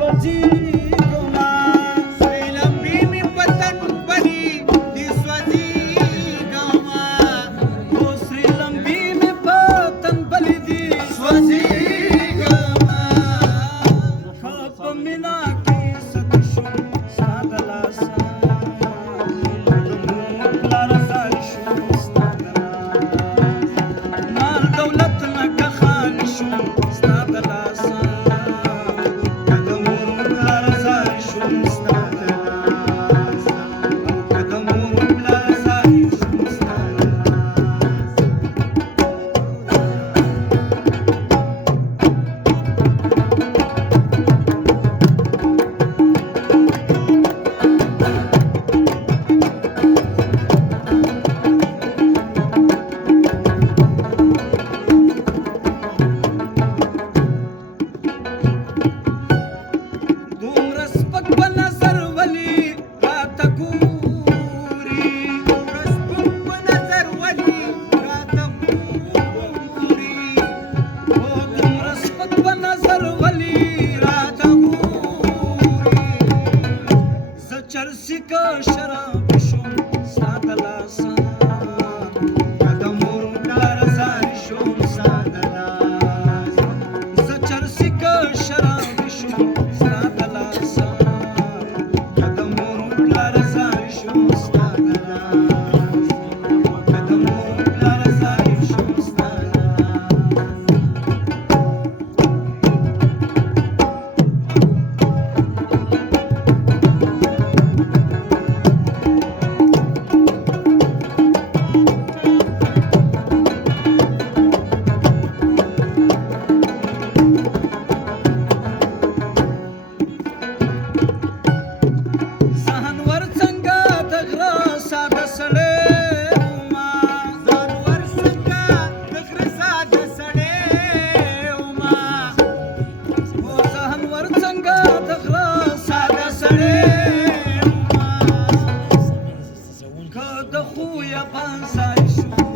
سوځېږمه سرې لمبې مې په تن بلي دې سوځېږمه او سرې لمبې مې په تن بلي دې سوځېږمه ښه په مینه کې ست شوم ستا د لاسه د مور پلار ځای شوم ستا د لاس مال دولت نه که خالي شوم ستا د لاسه چرسی کا شراب شوم ستا د لاسه د مور پلار ځای شوم ستا د لاس زه چرسی کا شراب شوم ستا د لاسه د مور پلار ځای شوم ستا د لاس د مور پلار ځای شوم ستا د لاس که د خویه بنځای شو